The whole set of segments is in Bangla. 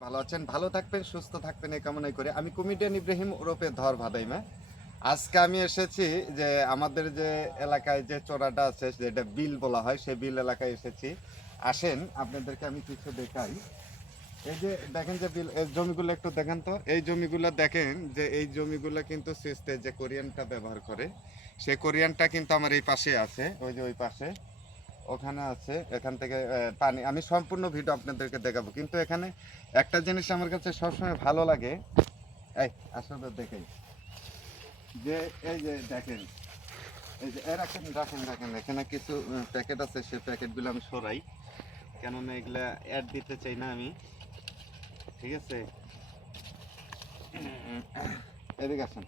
ভালো আছেন, ভালো থাকবেন, সুস্থ থাকবেন এই কামনাই করে। আমি কমেডিয়ান ইব্রাহিম ওরফে ধর ভাদাইমা। আজকে আমি এসেছি যে আমাদের যে এলাকায় যে চড়াটা আছে যেটা বিল বলা হয় সেই বিল এলাকায় এসেছি। আসেন আপনাদেরকে আমি কিছু দেখাই। এই যে দেখেন যে বিল এই জমিগুলো একটু দেখেন তো। এই জমিগুলো দেখেন যে এই জমিগুলো কিন্তু সেচতে যে কোরিয়ানটা ব্যবহার করে সেই কোরিয়ানটা কিন্তু আমার এই পাশে আছে, ওই যে ওই পাশে ওখানে আছে। এখান থেকে পানি আমি সম্পূর্ণ ভিডিও আপনাদেরকে দেখাবো, কিন্তু এখানে একটা জিনিস আমার কাছে সবসময় ভালো লাগে। এই আসলে দেখেন যে এই যে দেখেন এই যে রাখেন রাখেন রাখেন এখানে কিছু প্যাকেট আছে, সেই প্যাকেটগুলো আমি সরাই, কেননা এগুলা অ্যাড দিতে চাই না আমি। ঠিক আছে, এদিকে আসেন।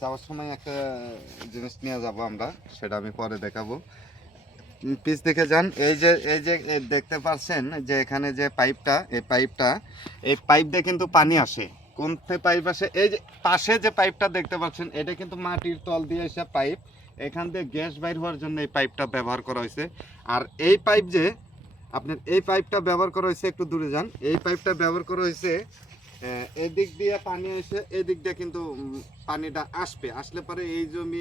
যাওয়ার সময় একটা জিনিস নিয়ে যাব আমরা, সেটা আমি পরে দেখাবো। পিস দেখে যান। এই যে দেখতে পাচ্ছেন যে এখানে যে পাইপটা, এই পাইপ দিয়ে কিন্তু পানি আসে। কোন পাইপ আসে? এই যে পাশে যে পাইপটা দেখতে পাচ্ছেন এটা কিন্তু মাটির তল দিয়ে এসে পাইপ, এখান দিয়ে গ্যাস বাইর হওয়ার জন্য এই পাইপটা ব্যবহার করা হয়েছে। আর এই পাইপ যে আপনার এই পাইপটা ব্যবহার করা হয়েছে, একটু দূরে যান, এই পাইপটা ব্যবহার করা হয়েছে এদিক দিয়ে পানি এসে এদিক দিয়ে কিন্তু পানিটা আসলে পরে এই জমি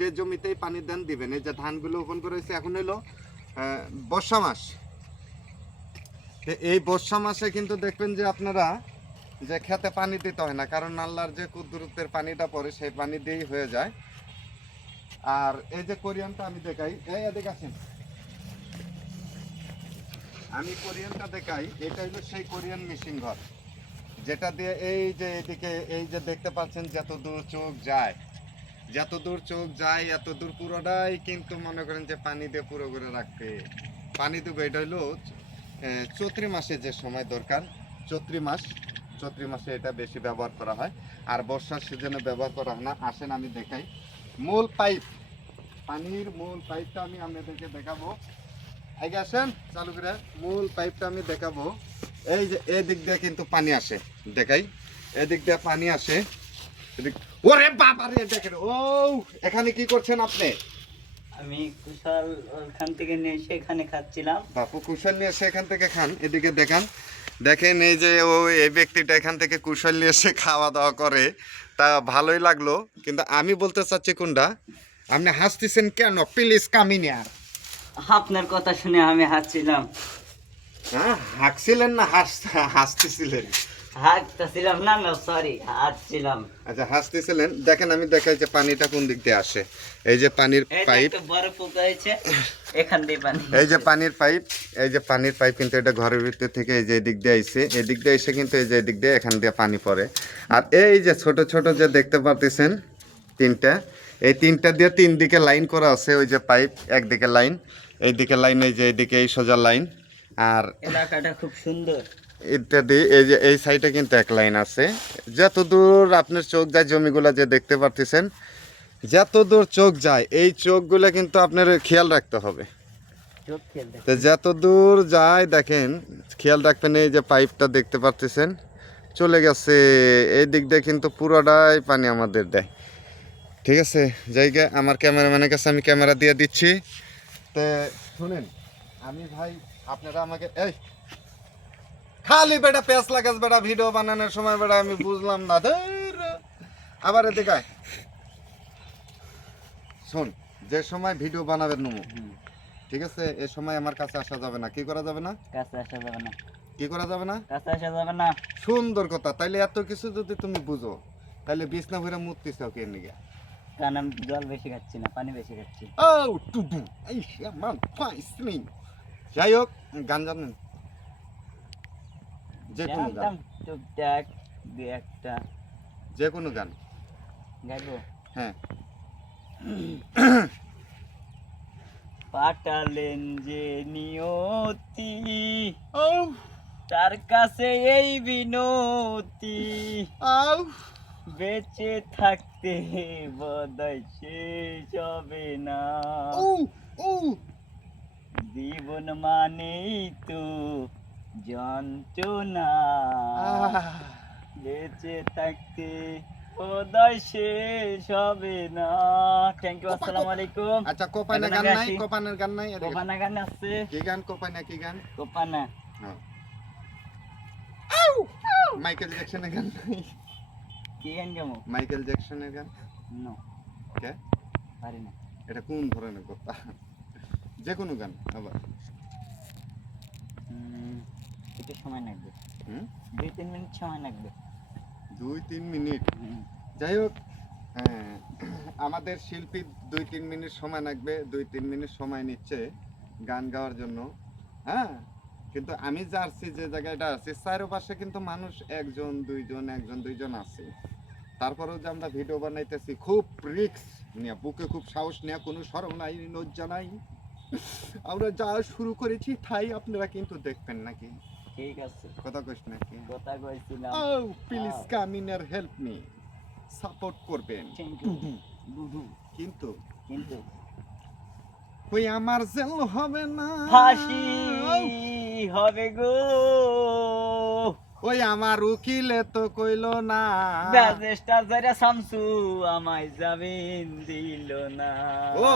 যে জমিতেই পানি দেন দিবেন। এই যে ধানগুলো ওপেন করা হয়েছে, এখন হলো বর্ষা মাস। এই বর্ষা মাসে কিন্তু দেখবেন যে আপনারা যে খেতে পানি দিতে হয় না, কারণ আল্লাহর যে কুদরতের পানিটা পড়ে সেই পানি দিয়েই হয়ে যায়। আর এই যে কোরিয়ানটা আমি দেখাই, এই এদিকে আসেন, আমি কোরিয়ানটা দেখাই। এটা হলো সেই কোরিয়ান মেশিন ঘর, যেটা দিয়ে এই যে এদিকে এই যে দেখতে পাচ্ছেন যত দূর চোখ যায়, এত দূর পুরোটাই কিন্তু মনে করেন যে পানি দিয়ে পুরো করে রাখবে। পানি দেবে, এটা হলো চৈত্র মাসে যে সময় দরকার, চৈত্র মাসে এটা বেশি ব্যবহার করা হয়, আর বর্ষার সিজনে ব্যবহার করা হয় না। আসেন আমি দেখাই মূল পাইপ, পানির মূল পাইপটা আমি আপনাদেরকে দেখাবো। আগে আসেন, চালু করে মূল পাইপটা আমি দেখাবো। এই যে এদিক দিয়ে কিন্তু পানি আসে, দেখাই, এদিক দিয়ে পানি আসে। ওরে বাবা রে, দেখেন ও এখানে কি করছেন আপনি? আমি কুশাল ওখান থেকে নিয়ে এসে এখানে খাচ্ছিলাম। বাপু কুশল নিয়ে এসে এখান থেকে খান, এদিকে দেখান। দেখেন এই যে ও এই ব্যক্তিটা এখান থেকে কুশল নিয়ে এসে খাওয়া দাওয়া করে, তা ভালোই লাগলো। কিন্তু আমি বলতে চাচ্ছি কোনটা, আপনি হাসতেছেন কেন? প্লিজ কামিনিয়ার। আপনার কথা শুনে আমি হাসছিলাম। হ্যাঁ, হাসছিলেন না হাসতেছিলেন? হাসছিলাম না, না সরি, হাসছিলাম। আচ্ছা, হাসতেছিলেন। দেখেন আমি দেখাই যে পানিটা কোন দিক দিয়ে আসে। এই যে পানির পাইপ, বড় পোকা হয়েছে, এখান দিয়ে পানি। এই যে পানির পাইপ, এই যে পানির পাইপ কিন্তু এটা ঘরের ভিতর থেকে এই যে এদিক দিয়ে আইছে, এদিক দিয়ে এসে কিন্তু এই যে এদিক দিয়ে এখান দিয়ে পানি পড়ে। আর এই যে ছোট ছোট যে দেখতে পাচ্ছেন তিনটা, এই তিনটা দিয়ে তিন দিকে লাইন করা আছে। ওই যে পাইপ একদিকে লাইন, এইদিকে লাইন, এই যে এইদিকে এই সোজা লাইন। আর এলাকাটা খুব সুন্দর। ইত্যাদি এই যে এই সাইডে কিন্তু এক লাইন আছে। যত দূর আপনার চোখ যায় জমিগুলা যে দেখতে পারতেছেন, যত দূর চোখ যায় এই চোখগুলো কিন্তু আপনার খেয়াল রাখতে হবে। তো যত দূর যায় দেখেন, খেয়াল রাখবেন। এই যে পাইপটা দেখতে পারতেছেন চলে গেছে এই দিক দিয়ে, কিন্তু পুরোটাই পানি আমাদের দেয়। ঠিক আছে, জায়গা আমার ক্যামেরাম্যানের কাছে আমি ক্যামেরা দিয়ে দিচ্ছি। তো শুনেন, আমি ভাই আপনারা আমাকে এই খালি বেটা পেঁচ লাগাস বেটা ভিডিও বানানোর সময় বেটা, আমি বুঝলাম না। আবার এদিকে আয়। শোন, যে সময় ভিডিও বানাবেন নমু, ঠিক আছে, এ সময় আমার কাছে আসা যাবে না। কি করা যাবে না? কাছে আসা যাবে না। কি করা যাবে না? কাছে আসা যাবে না। সুন্দর কথা। তাইলে এত কিছু যদি তুমি বুঝো, তাইলে বিছনা ভরে মুক্তি চাও কে নিগে? কারণ আমি জল বেশি খাচ্ছি না, পানি বেশি খাচ্ছি। ও টুডু এই মান ফাইসনি। যাই হোক, গান জানেন? যে কোনো গান, টুকটাক দু একটা যে কোনো গান গাইবো। হ্যাঁ। পাঠালেন যে নিয়তি, তার কাছে এই বিনতি, বেঁচে থাকতে বোধহয় শেষ হবে না। জীবন মানেই তো যন্ত্রণা, বেঁচে থাকতে বোধহয় শেষ হবে না। থ্যাংক ইউ, আসসালামু আলাইকুম। আচ্ছা, কোপানা গান নাই? কোপানের গান নাই? কোপানা গান আছে। কি গান? কোপানা কি গান? কোপানা হ্যাঁ। মাইকেল জ্যাকসনের গান নাই? কি গান গামো? মাইকেল জ্যাকসনের গান নো কে? পারি না। এটা কোন ধরনের কথা? যে কোনো গান আবার। একটু সময় লাগবে, হুম 2-3 মিনিট সময় লাগবে। 2-3 মিনিট। হুম, যাই হোক, হ্যাঁ, আমাদের শিল্পী 2-3 মিনিট সময় লাগবে, 2-3 মিনিট সময় নিচ্ছে গান গাওয়ার জন্য। হ্যাঁ, কিন্তু আমি যা আসছি, যে জায়গাটা আছি, চারপাশে কিন্তু মানুষ একজন দুইজন আছে। তারপরেও যে আমরা ভিডিও বানাইতেছি খুব রিস্ক নিয়ে, বুকে খুব সাহস নিয়ে, কোনো শরম নাই, লজ্জা নাই। আমরা যা শুরু করেছি তাই আপনারা কিন্তু দেখবেন নাকি? ঠিক আছে, কথা কইস নাকি? কথা কইছিলাম। ও প্লিজ কাম ইন আর হেল্প মি, সাপোর্ট করবেন। Thank you. বুধু কিন্তু কিন্তু ওই আমার জেল হবে না, ফাঁসি হবে গো, ওই আমার উকিলে তো কইলো না, ব্যাজেস্টার যারা শামসু আমায় জামিন দিল না। ও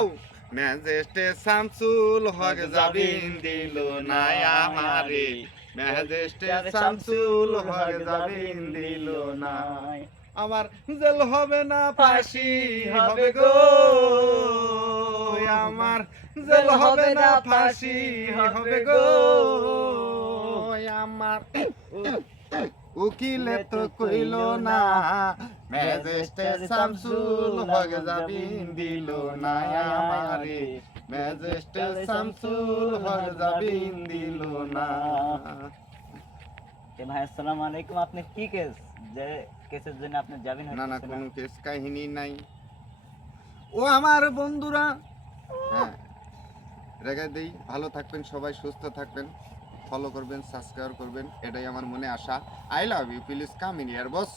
ম্যাজেস্টে শামসুল হক জাবিন দিল না আমারে, ম্যাজেস্টে শামসুল হক জাবিন দিল না। আমার জেল হবে না, ফাঁসি হবে গো, আমার জেল হবে না, ফাঁসি হবে গো, আমার উকিলে তো কইল না, ম্যাজিস্ট্রেট শামসুল হক জামিন দিল না আমারে, ম্যাজিস্ট্রেট শামসুল হক জামিন দিল না। এ ভাই আসসালামু আলাইকুম। আপনি কি কেস, যে কেসের জন্য আপনি জামিন না না, হচ্ছে না? কোনো কেস কাহিনী নাই। ও আমার বন্ধুরা, হ্যাঁ রেখে দেই। ভালো থাকবেন সবাই, সুস্থ থাকবেন, ফলো করবেন, সাবস্ক্রাইব করবেন, এটাই আমার মনে আশা। I love you, please come in here boss.